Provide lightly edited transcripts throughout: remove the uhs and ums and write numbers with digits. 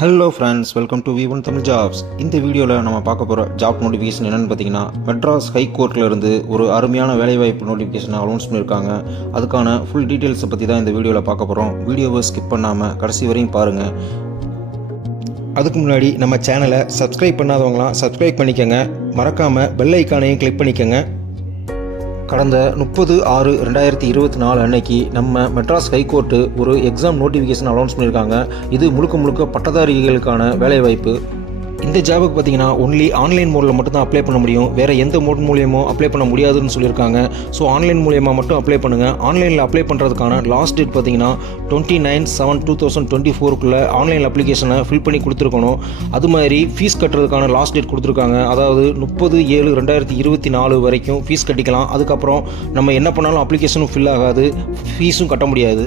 Hello friends, welcome to V1 Tamil jobs. இந்த வீடியோவில் நம்ம பார்க்க போகிற ஜாப் நோட்டிஃபிகேஷன் என்னென்னு பார்த்தீங்கன்னா, மெட்ராஸ் ஹைகோர்ட்டில் இருந்து ஒரு அருமையான வேலைவாய்ப்பு நோட்டிஃபிகேஷனை அனௌன்ஸ் பண்ணியிருக்காங்க. அதுக்கான ஃபுல் டீட்டெயில்ஸை பற்றி தான் இந்த வீடியோவில் பார்க்க போகிறோம். வீடியோவை ஸ்கிப் பண்ணாமல் கடைசி வரையும் பாருங்கள். அதுக்கு முன்னாடி நம்ம சேனலை சப்ஸ்கிரைப் பண்ணாதவங்களாம் சப்ஸ்கிரைப் பண்ணிக்கோங்க. மறக்காமல் பெல் ஐக்கானையும் கிளிக் பண்ணிக்கோங்க. கடந்த 30/6/2024 அன்னைக்கு நம்ம மெட்ராஸ் ஹைகோர்ட்டு ஒரு எக்ஸாம் நோட்டிஃபிகேஷன் அனௌன்ஸ் பண்ணியிருக்காங்க. இது முழுக்க பட்டதாரிகளுக்கான வேலைவாய்ப்பு. இந்த ஜாபுக்கு பார்த்தீங்கன்னா ஒன்லி ஆன்லைன் மோடில் மட்டும் தான் அப்ளை பண்ண முடியும். வேறு எந்த மோட் மூலியமோ அப்ளை பண்ண முடியாதுன்னு சொல்லியிருக்காங்க. ஸோ ஆன்லைன் மூலியமாக மட்டும் அப்ளை பண்ணுங்கள். ஆன்லைனில் அப்ளை பண்ணுறதுக்கான லாஸ்ட் டேட் பார்த்தீங்கன்னா 29/7/2024 ஆன்லைன் அப்ளிகேஷனை ஃபில் பண்ணி கொடுத்துருக்கணும். அது மாதிரி ஃபீஸ் கட்டுறதுக்கான லாஸ்ட் டேட் கொடுத்துருக்காங்க. அதாவது 30/7/2024 வரைக்கும் ஃபீஸ் கட்டிக்கலாம். அதுக்கப்புறம் நம்ம என்ன பண்ணாலும் அப்ளிகேஷனும் ஃபில் ஆகாது, ஃபீஸும் கட்ட முடியாது.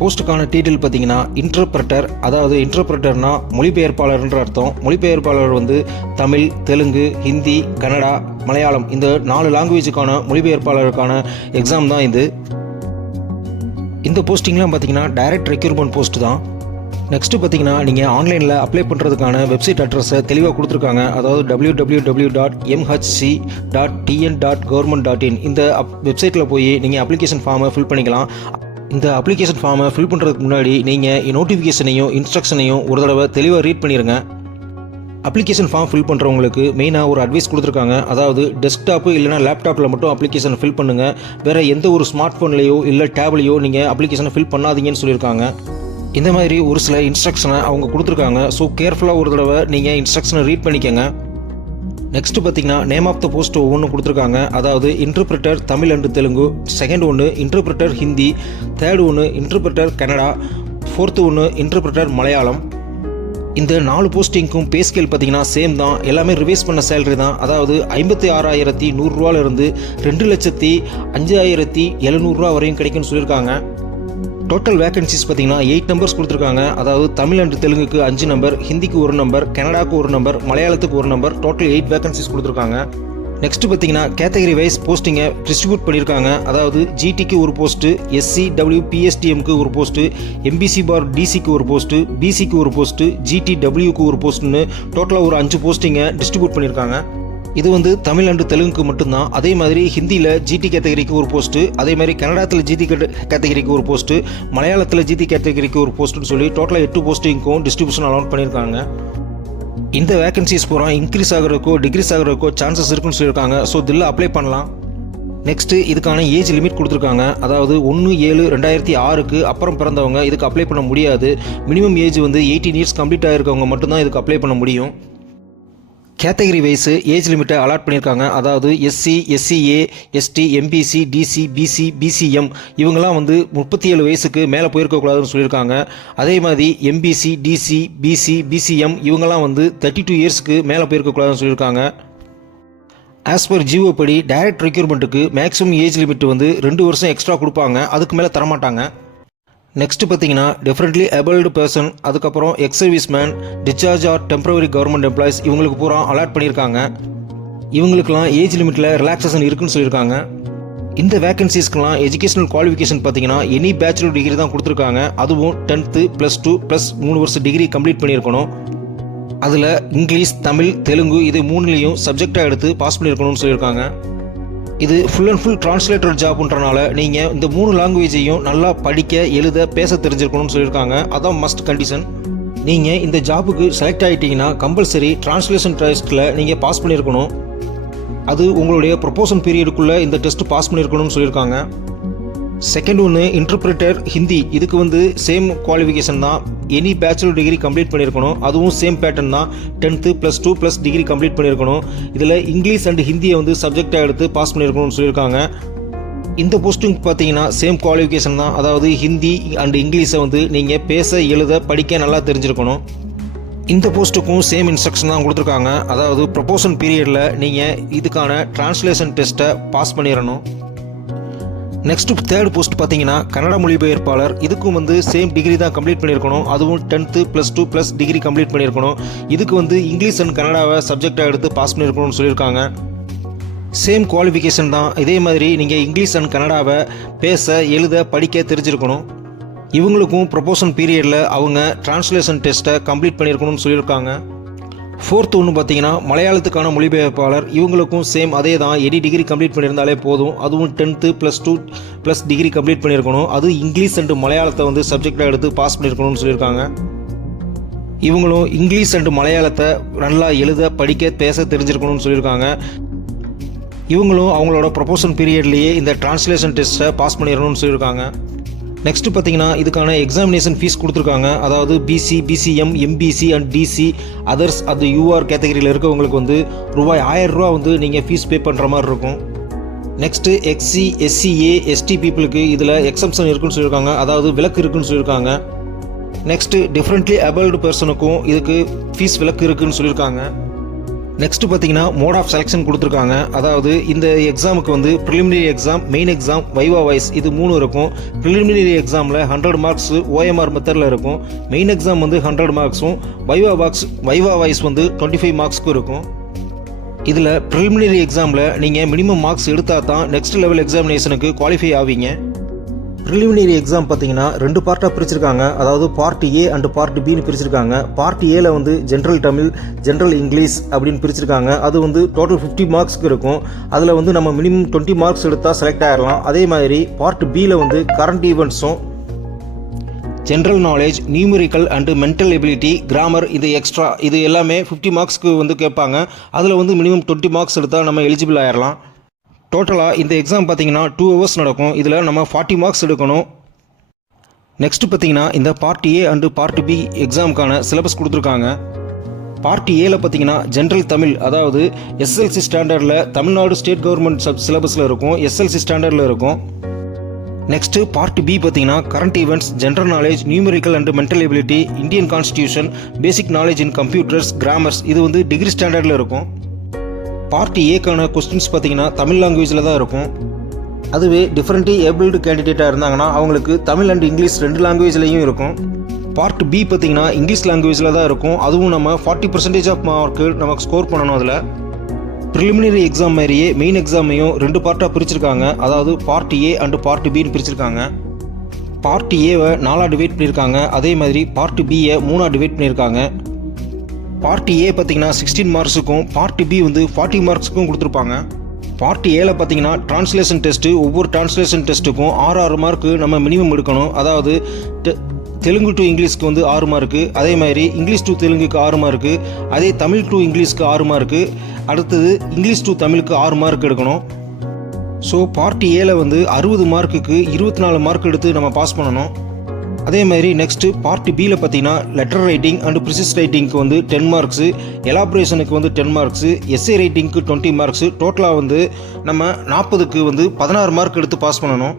போஸ்ட்டுக்கான டீட்டெயில் பார்த்தீங்கன்னா இன்டர்பிரட்டர், அதாவது இன்டர்பிரட்டர்னா மொழிபெயர்ப்பாளர்ன்ற அர்த்தம். மொழிபெயர்ப்பாளர் வந்து தமிழ், தெலுங்கு, ஹிந்தி, கன்னடா, மலையாளம் இந்த 4 லாங்குவேஜுக்கான மொழிபெயர்ப்பாளருக்கான எக்ஸாம் தான் இது. இந்த போஸ்டிங்லாம் பார்த்தீங்கன்னா டைரக்ட் ரெக்ரூட்மெண்ட் போஸ்ட் தான். நெக்ஸ்ட்டு பார்த்தீங்கன்னா நீங்கள் ஆன்லைனில் அப்ளை பண்ணுறதுக்கான வெப்சைட் அட்ரஸை தெளிவாக கொடுத்துருக்காங்க. அதாவது www.mhc.tn.government.in இந்த வெப்சைட்டில் போய் நீங்கள் அப்ளிகேஷன் ஃபார்மை ஃபில் பண்ணிக்கலாம். இந்த அப்ளிகேஷன் ஃபார்மை ஃபில் பண்ணுறதுக்கு முன்னாடி நீங்கள் நோட்டிஃபிகேஷனையும் இன்ஸ்ட்ரக்ஷனையும் ஒரு தடவை தெளிவாக ரீட் பண்ணிடுங்க. அப்ளிகேஷன் ஃபார்ம் ஃபில் பண்ணுறவங்களுக்கு மெயினாக ஒரு அட்வைஸ் கொடுத்துருக்காங்க. அதாவது டெஸ்க்டாப்பு இல்லைனா லேப்டாப்பில் மட்டும் அப்ளிகேஷனை ஃபில் பண்ணுங்கள். வேறு எந்த ஒரு ஸ்மார்ட் ஃபோன்லேயோ இல்லை டேப்லேயோ நீங்கள் அப்ளிகேஷனை ஃபில் பண்ணாதீங்கன்னு சொல்லியிருக்காங்க. இந்த மாதிரி ஒரு சில இன்ஸ்ட்ரக்ஷனை அவங்க கொடுத்துருக்காங்க. ஸோ கேர்ஃபுல்லாக ஒரு தடவை நீங்கள் இன்ஸ்ட்ரக்ஷனை ரீட் பண்ணிக்கோங்க. நெக்ஸ்ட்டு பார்த்தீங்கன்னா நேம் ஆஃப் த போஸ்ட் ஒவ்வொன்று கொடுத்துருக்காங்க. அதாவது interpreter Tamil and Telugu, second ஒன்று இன்டர்பிரட்டர் ஹிந்தி, தேர்டு ஒன்று இன்டர்பிரட்டர் கன்னடா, ஃபோர்த்து ஒன்று இன்டர்பிரட்டர் மலையாளம். இந்த 4 போஸ்டிங்க்கும் பே ஸ்கேல் பார்த்தீங்கன்னா சேம் தான். எல்லாமே ரிவைஸ் பண்ண சேலரி தான். அதாவது 56,100 2,05,700 வரையும் கிடைக்கும்னு சொல்லியிருக்காங்க. டோட்டல் வேகன்சிஸ் பார்த்தீங்கன்னா 8 நம்பர்ஸ் கொடுத்துருக்காங்க. அதாவது தமிழ் அண்ட் தெலுங்குக்கு 5 நம்பர், ஹிந்திக்கு 1 நம்பர், கன்னடாவுக்கு 1 நம்பர், மலையாளத்துக்கு 1 நம்பர், டோட்டல் 8 வேகன்சிஸ் கொடுத்துருக்காங்க. நெக்ஸ்ட் பார்த்தீங்கன்னா கேட்டகரி வைஸ் போஸ்டிங்கை டிஸ்ட்ரிபியூட் பண்ணியிருக்காங்க. அதாவது ஜிடிக்கு ஒரு போஸ்ட்டு, எஸ்சி டபிள்யூ பிஎஸ்டிஎம்க்கு ஒரு போஸ்ட்டு, எம்பிசி பார் டிசிக்கு ஒரு போஸ்ட்டு, பிசிக்கு ஒரு போஸ்ட்டு, ஜிடி டபிள்யூக்கு ஒரு போஸ்ட்டுன்னு டோட்டலாக ஒரு 5 போஸ்டிங்கை டிஸ்ட்ரிபியூட் பண்ணியிருக்காங்க. இது வந்து தமிழ் அண்டு தெலுங்குக்கு மட்டும்தான். அதே மாதிரி ஹிந்தியில் ஜிடி கேட்டகரிக்கு ஒரு போஸ்ட்டு, அதே மாதிரி கன்னடாத்தில் ஜிடி கேட்டகரிக்கு ஒரு போஸ்ட்டு, மலையாளத்தில் ஜிடி கேட்டகரிக்கு ஒரு போஸ்ட்டுன்னு சொல்லி டோட்டலாக 8 போஸ்டிங்க்கும் டிஸ்ட்ரிபியூஷன் அலௌட் பண்ணியிருக்காங்க. இந்த வேகன்சிஸ் பூரா இன்க்ரீஸ் ஆகிறதுக்கோ டிக்ரீஸ் ஆகிறதுக்கோ சான்சஸ் இருக்குன்னு சொல்லியிருக்காங்க. ஸோ இதில் அப்ளை பண்ணலாம். நெக்ஸ்ட்டு இதுக்கான ஏஜ் லிமிட் கொடுத்துருக்காங்க. அதாவது 1/7/2006 அப்புறம் பிறந்தவங்க இதுக்கு அப்ளை பண்ண முடியாது. மினிமம் ஏஜ் வந்து 18 இயர்ஸ் கம்ப்ளீட் ஆகிருக்கவங்க மட்டும்தான் இதுக்கு அப்ளை பண்ண முடியும். கேட்டகரி வைஸ் ஏஜ் லிமிட்டை அலாட் பண்ணியிருக்காங்க. அதாவது SC, SCA, ST, MBC, DC, BC, BCM இவங்கெல்லாம் வந்து 37 வயசுக்கு மேலே போயிருக்கக்கூடாதுன்னு சொல்லியிருக்காங்க. அதே மாதிரி எம்பிசி, டிசி, பிசி, பிசிஎம் இவங்கெல்லாம் வந்து 32 இயர்ஸ்க்கு மேலே போயிருக்கக்கூடாதுன்னு சொல்லியிருக்காங்க. ஆஸ் பர் ஜிஓ படி டைரக்ட் ரெக்ரூட்மெண்ட்டுக்கு மேக்ஸிமம் ஏஜ் லிமிட் வந்து 2 வருஷம் எக்ஸ்ட்ரா கொடுப்பாங்க. அதுக்கு மேலே தரமாட்டாங்க. நெக்ஸ்ட் பார்த்தீங்கன்னா டிஃப்ரெண்ட்லி ஏபிள்டு பர்சன், அதுக்கப்புறம் ex service man, discharge or temporary government employees இவங்களுக்கு பூரா அலாட் பண்ணியிருக்காங்க. இவங்களுக்கெல்லாம் ஏஜ் லிமிட்டில் ரிலாக்ஸேஷன் இருக்குன்னு சொல்லியிருக்காங்க. இந்த வேகன்சிஸ்க்கெலாம் எஜுகேஷனல் குவாலிஃபிகேஷன் பார்த்தீங்கன்னா எனி பேச்சுலர் டிகிரி தான் கொடுத்துருக்காங்க. அதுவும் 10th +2 +3 வருஷம் டிகிரி கம்ப்ளீட் பண்ணியிருக்கணும். அதில் இங்கிலீஷ், தமிழ், தெலுங்கு இது 3லையும் சப்ஜெக்டாக எடுத்து பாஸ் பண்ணியிருக்கணும்னு சொல்லியிருக்காங்க. இது ஃபுல் அண்ட் ஃபுல் டிரான்ஸ்லேட்டர் ஜாப்ன்றனால நீங்கள் இந்த 3 லாங்குவேஜையும் நல்லா படிக்க, எழுத, பேச தெரிஞ்சிருக்கணும்னு சொல்லியிருக்காங்க. அதான் மஸ்ட் கண்டிஷன். நீங்கள் இந்த ஜாபுக்கு செலக்ட் ஆகிட்டீங்கன்னா கம்பல்சரி டிரான்ஸ்லேஷன் டெஸ்ட்டில் நீங்கள் பாஸ் பண்ணியிருக்கணும். அது உங்களுடைய ப்ரொபோசல் பீரியடுக்குள்ளே இந்த டெஸ்ட் பாஸ் பண்ணியிருக்கணும்னு சொல்லியிருக்காங்க. செகண்ட் ஒன்று இன்டர்பிரட்டர் ஹிந்தி, இதுக்கு வந்து சேம் குவாலிஃபிகேஷன் தான். எனி பேச்சுலர் டிகிரி கம்ப்ளீட் பண்ணியிருக்கணும். அதுவும் சேம் பேட்டர்ன் தான். 10th +2 டிகிரி கம்ப்ளீட் பண்ணியிருக்கணும். இதில் இங்கிலீஷ் அண்ட் ஹிந்தியை வந்து சப்ஜெக்டாக எடுத்து பாஸ் பண்ணியிருக்கணும்னு சொல்லியிருக்காங்க. இந்த போஸ்டிங் பார்த்தீங்கன்னா சேம் குவாலிஃபிகேஷன் தான். அதாவது ஹிந்தி அண்ட் இங்கிலீஷை வந்து நீங்கள் பேச, எழுத, படிக்க நல்லா தெரிஞ்சிருக்கணும். இந்த போஸ்ட்டுக்கும் சேம் இன்ஸ்ட்ரக்ஷன் தான் கொடுத்துருக்காங்க. அதாவது ப்ரொபோசல் பீரியடில் நீங்கள் இதுக்கான டிரான்ஸ்லேஷன் டெஸ்ட்டை பாஸ் பண்ணிடணும். நெக்ஸ்ட் தேர்ட் போஸ்ட் பார்த்தீங்கன்னா கன்னட மொழிபெயர்ப்பாளர். இதுக்கும் வந்து சேம் டிகிரி தான் கம்ப்ளீட் பண்ணியிருக்கணும். அதுவும் 10th +2 டிகிரி கம்ப்ளீட் பண்ணியிருக்கணும். இதுக்கு வந்து இங்கிலீஷ் அண்ட் கன்னடாவை சப்ஜெக்டாக எடுத்து பாஸ் பண்ணியிருக்கணும்னு சொல்லியிருக்காங்க. சேம் குவாலிஃபிகேஷன் தான். இதே மாதிரி நீங்கள் இங்கிலீஷ் அண்ட் கன்னடாவை பேச, எழுத, படிக்க தெரிஞ்சிருக்கணும். இவங்களுக்கும் ப்ரொபோஷன் பீரியடில் அவங்க டிரான்ஸ்லேஷன் டெஸ்ட்டை கம்ப்ளீட் பண்ணியிருக்கணும்னு சொல்லியிருக்காங்க. ஃபோர்த் ஒன்று பார்த்தீங்கன்னா மலையாளத்துக்கான மொழிபெயர்ப்பாளர். இவங்களுக்கும் சேம் அதே தான், 80 டிகிரி கம்ப்ளீட் பண்ணியிருந்தாலே போதும். அதுவும் 10th +2 + டிகிரி கம்ப்ளீட் பண்ணியிருக்கணும். அது இங்கிலீஷ் அண்டு மலையாளத்தை வந்து சப்ஜெக்டாக எடுத்து பாஸ் பண்ணியிருக்கணும்னு சொல்லியிருக்காங்க. இவங்களும் இங்கிலீஷ் அண்டு மலையாளத்தை நல்லா எழுத படிக்க பேச தெரிஞ்சிருக்கணும்னு சொல்லியிருக்காங்க. இவங்களும் அவங்களோட ப்ரொபோஷன் பீரியட்லேயே இந்த டிரான்ஸ்லேஷன் டெஸ்ட்டை பாஸ் பண்ணிடணும்னு சொல்லியிருக்காங்க. நெக்ஸ்ட்டு பார்த்தீங்கன்னா இதுக்கான எக்ஸாமினேஷன் ஃபீஸ் கொடுத்துருக்காங்க. அதாவது BC, BCM, MBC and DC others அது யூஆர் கேட்டகரியில் இருக்கவங்களுக்கு வந்து ரூபாய் 1000 வந்து நீங்கள் ஃபீஸ் பே பண்ணுற மாதிரி இருக்கும். நெக்ஸ்ட்டு எக்ஸி, எஸ்சிஏ, எஸ்டி பீப்புளுக்கு இதில் எக்ஸம்ஷன் இருக்குன்னு சொல்லியிருக்காங்க, அதாவது விலக்கு இருக்குன்னு சொல்லியிருக்காங்க. நெக்ஸ்ட்டு டிஃப்ரெண்ட்லி அபல்டு பர்சனுக்கும் இதுக்கு ஃபீஸ் விலக்கு இருக்குன்னு சொல்லியிருக்காங்க. நெக்ஸ்ட்டு பார்த்தீங்கன்னா மோட் ஆஃப் செலெக்ஷன் கொடுத்துருக்காங்க. அதாவது இந்த எக்ஸாமுக்கு வந்து preliminary exam, main exam, viva voce இது 3 இருக்கும். ப்ரிலிமினரி எக்ஸாமில் 100 மார்க்ஸ் ஓஎம்ஆர் மெத்தடில் இருக்கும். மெயின் எக்ஸாம் வந்து 100 மார்க்ஸும், வைவா வாய்ஸ் வந்து 25 மார்க்ஸ்க்கும் இருக்கும். இதில் ப்ரிலிமினரி எக்ஸாமில் நீங்கள் மினிமம் மார்க்ஸ் எடுத்தால் தான் நெக்ஸ்ட் லெவல் எக்ஸாமினேஷனுக்கு குவாலிஃபை ஆவீங்க. ப்ரிலிமினரி எக்ஸாம் பார்த்தீங்கன்னா 2 பார்ட்டாக பிரிச்சிருக்காங்க. அதாவது பார்ட் ஏ அண்டு பார்ட் பின்னு பிரிச்சிருக்காங்க. பார்ட் ஏல வந்து ஜென்ரல் தமிழ், ஜென்ரல் இங்கிலீஷ் அப்படின்னு பிரிச்சிருக்காங்க. அது வந்து டோட்டல் 50 மார்க்ஸ்க்கு இருக்கும். அதில் வந்து நம்ம மினிமம் 20 மார்க்ஸ் எடுத்தால் செலக்ட் ஆகிடலாம். அதே மாதிரி பார்ட் பியில் வந்து கரண்ட் ஈவெண்ட்ஸும், general knowledge, numerical and mental ability, grammar இது எக்ஸ்ட்ரா இது எல்லாமே 50 மார்க்ஸ்க்கு வந்து கேட்பாங்க. அதில் வந்து மினிமம் 20 மார்க்ஸ் எடுத்தால் நம்ம எலிஜிபிள் ஆகிடலாம். டோட்டலாக இந்த எக்ஸாம் பார்த்தீங்கன்னா 2 hours நடக்கும். இதில் நம்ம 40 மார்க்ஸ் எடுக்கணும். நெக்ஸ்ட்டு பார்த்தீங்கன்னா இந்த part A and part B எக்ஸாமுக்கான சிலபஸ் கொடுத்துருக்காங்க. பார்ட் ஏல பார்த்தீங்கன்னா ஜென்ரல் தமிழ், அதாவது எஸ்எல்சி ஸ்டாண்டர்டில் தமிழ்நாடு ஸ்டேட் கவர்மெண்ட் சிலபஸில் இருக்கும், எஸ்எல்சி ஸ்டாண்டர்டில் இருக்கும். நெக்ஸ்ட்டு பார்ட் பி பார்த்தீங்கன்னா current events, general knowledge, numerical and mental ability, Indian constitution, basic knowledge in computers, Cramer's இது வந்து டிகிரி ஸ்டாண்டர்டில் இருக்கும். பார்ட் ஏக்கான கொஸ்டின்ஸ் பார்த்தீங்கன்னா தமிழ் லாங்குவேஜில் தான் இருக்கும். அதுவே டிஃப்ரெண்ட்லி ஏபிள்டு கேண்டிடேட்டாக இருந்தாங்கன்னா அவங்களுக்கு தமிழ் அண்ட் இங்கிலீஷ் 2 லாங்குவேஜ்லேயும் இருக்கும். பார்ட் பி பார்த்தீங்கன்னா இங்கிலீஷ் லாங்குவேஜில் தான் இருக்கும். அதுவும் நம்ம 40% ஆஃப் மார்க்கு நமக்கு ஸ்கோர் பண்ணணும். அதில் ப்ரிலிமினரி எக்ஸாம் மாதிரியே மெயின் எக்ஸாமையும் 2 பார்ட்டாக பிரிச்சிருக்காங்க. அதாவது பார்ட் ஏ அண்டு பார்ட் பின்னு பிரிச்சிருக்காங்க. பார்ட் ஏவை 4ஆக டிவைட் பண்ணியிருக்காங்க. அதே மாதிரி பார்ட் பியை 3ஆக டிவைட் பண்ணியிருக்காங்க. பார்ட் ஏ பார்த்தீங்கன்னா 16 மார்க்ஸுக்கும், பார்ட் பி வந்து 40 மார்க்ஸுக்கும் கொடுத்துருப்பாங்க. பார்ட் ஏல பார்த்தீங்கன்னா டிரான்ஸ்லேஷன் டெஸ்ட்டு, ஒவ்வொரு டிரான்ஸ்லேஷன் டெஸ்ட்டுக்கும் 6 மார்க்கு நம்ம மினிமம் எடுக்கணும். அதாவது தெலுங்கு டு இங்கிலீஷ்க்கு வந்து 6 மார்க்கு, அதே மாதிரி இங்கிலீஷ் டு தெலுங்குக்கு 6 மார்க்கு, அதே தமிழ் டு இங்கிலீஷ்க்கு 6 மார்க்கு, அடுத்தது இங்கிலீஷ் டு தமிழுக்கு 6 மார்க் எடுக்கணும். ஸோ பார்ட் ஏல வந்து 60 மார்க்குக்கு 24 மார்க் எடுத்து நம்ம பாஸ் பண்ணணும். அதே மாதிரி நெக்ஸ்ட்டு பார்ட் பியில் பார்த்தீங்கன்னா லெட்டர் ரைட்டிங் அண்டு ப்ரிசிஸ் ரைட்டிங்க்கு வந்து 10 மார்க்ஸு, எலாபரேஷனுக்கு வந்து 10 மார்க்ஸு, எஸ்ஏ ரைட்டிங்க்கு 20 மார்க்ஸு, டோட்டலாக வந்து நம்ம 40க்கு வந்து 16 மார்க் எடுத்து பாஸ் பண்ணணும்.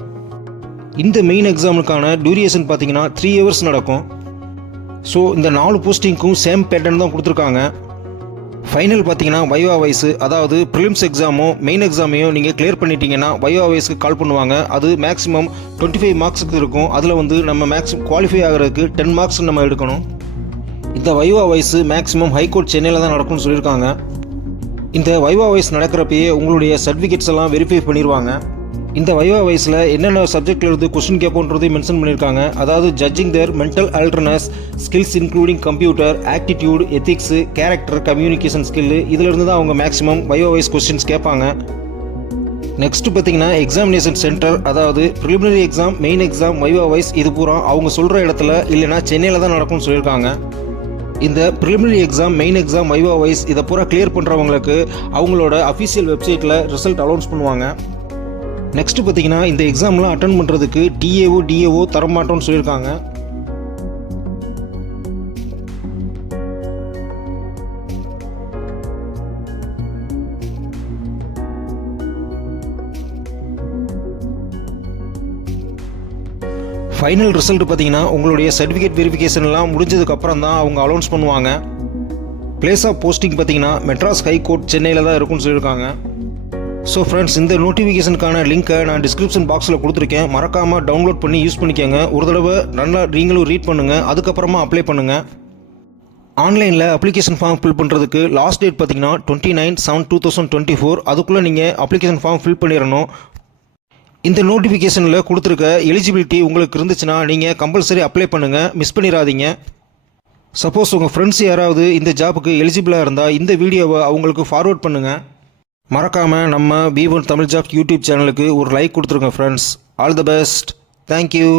இந்த மெயின் எக்ஸாமுக்கான டியூரேஷன் பார்த்தீங்கன்னா 3 hours நடக்கும். ஸோ இந்த 4 போஸ்டிங்க்கும் சேம் பேட்டர்ன் தான் கொடுத்துருக்காங்க. ஃபைனல் பார்த்தீங்கன்னா வைவா வாய்ஸ், அதாவது ப்ரிலிம்ஸ் எக்ஸாமும் மெயின் எக்ஸாமையும் நீங்கள் கிளியர் பண்ணிட்டீங்கன்னா வைவா வாய்ஸ்க்கு கால் பண்ணுவாங்க. அது மேக்ஸிமம் 25 மார்க்ஸுக்கு இருக்கும். அதில் வந்து நம்ம மேக்ஸிமம் குவாலிஃபை ஆகிறதுக்கு 10 மார்க்ஸ் நம்ம எடுக்கணும். இந்த வைவா வாய்ஸ் மேக்ஸிமம் ஹைகோர்ட் சென்னையில் தான் நடக்கும்னு சொல்லியிருக்காங்க. இந்த வைவா வாய்ஸ் நடக்கிறப்பயே உங்களுடைய சர்டிஃபிகேட்ஸ் எல்லாம் வெரிஃபை பண்ணிடுவாங்க. இந்த வைவா வாய்ஸில் என்னென்ன சப்ஜெக்டில் இருந்து கொஸ்டின் கேட்போன்றதையும் மென்ஷன் பண்ணியிருக்காங்க. அதாவது judging their mental alertness, skills including computer, aptitude, ethics, character, communication skill இதிலிருந்து தான் அவங்க மேக்ஸிமம் வைவா வாய்ஸ் கொஸ்டின்ஸ் கேட்பாங்க. நெக்ஸ்ட்டு பார்த்தீங்கன்னா எக்ஸாமினேஷன் சென்டர், அதாவது preliminary exam, main exam, viva voce இது பூரா அவங்க சொல்கிற இடத்துல இல்லைனா சென்னையில் தான் நடக்கும்னு சொல்லியிருக்காங்க. இந்த preliminary exam, main exam, viva voice இதை பூரா கிளியர் பண்ணுறவங்களுக்கு அவங்களோட அஃபீஷியல் வெப்சைட்டில் ரிசல்ட் அனௌன்ஸ் பண்ணுவாங்க. நெக்ஸ்ட்டு பார்த்தீங்கன்னா இந்த எக்ஸாம்லாம் அட்டன் பண்ணுறதுக்கு டிஏஓ தரமாட்டோம்னு சொல்லியிருக்காங்க. ஃபைனல் ரிசல்ட் பார்த்தீங்கன்னா உங்களுடைய சர்டிஃபிகேட் வெரிஃபிகேஷன்லாம் முடிஞ்சதுக்கப்புறம் தான் அவங்க அனௌன்ஸ் பண்ணுவாங்க. பிளேஸ் ஆஃப் போஸ்டிங் பார்த்தீங்கன்னா மெட்ராஸ் ஹைகோர்ட் சென்னையில் தான் இருக்கும்னு சொல்லியிருக்காங்க. ஸோ ஃப்ரெண்ட்ஸ், இந்த நோட்டிஃபிகேஷனுக்கான லிங்க்கை நான் டிஸ்கிரிப்ஷன் பாக்ஸில் கொடுத்துருக்கேன். மறக்காமல் டவுன்லோட் பண்ணி யூஸ் பண்ணிக்கோங்க. ஒரு தடவை நல்லா நீங்களும் ரீட் பண்ணுங்கள், அதுக்கப்புறமா அப்ளை பண்ணுங்கள். ஆன்லைனில் அப்ளிகேஷன் ஃபார்ம் ஃபில் பண்ணுறதுக்கு லாஸ்ட் டேட் பார்த்தீங்கன்னா 29/7/2024. அதுக்குள்ளே நீங்கள் அப்ளிகேஷன் ஃபார்ம் ஃபில் பண்ணிடணும். இந்த நோட்டிஃபிகேஷனில் கொடுத்துருக்க எலிஜிபிலிட்டி உங்களுக்கு இருந்துச்சுன்னா நீங்கள் கம்பல்சரி அப்ளை பண்ணுங்கள், மிஸ் பண்ணிடாதீங்க. சப்போஸ் உங்கள் ஃப்ரெண்ட்ஸ் யாராவது இந்த ஜாபுக்கு எலிஜிபிளாக இருந்தால் இந்த வீடியோவை அவங்களுக்கு ஃபார்வர்ட் பண்ணுங்கள். மறக்காமல் நம்ம B1 தமிழ் ஜாப் யூடியூப் சேனலுக்கு ஒரு லைக் கொடுத்துருங்க friends. All the best. Thank you.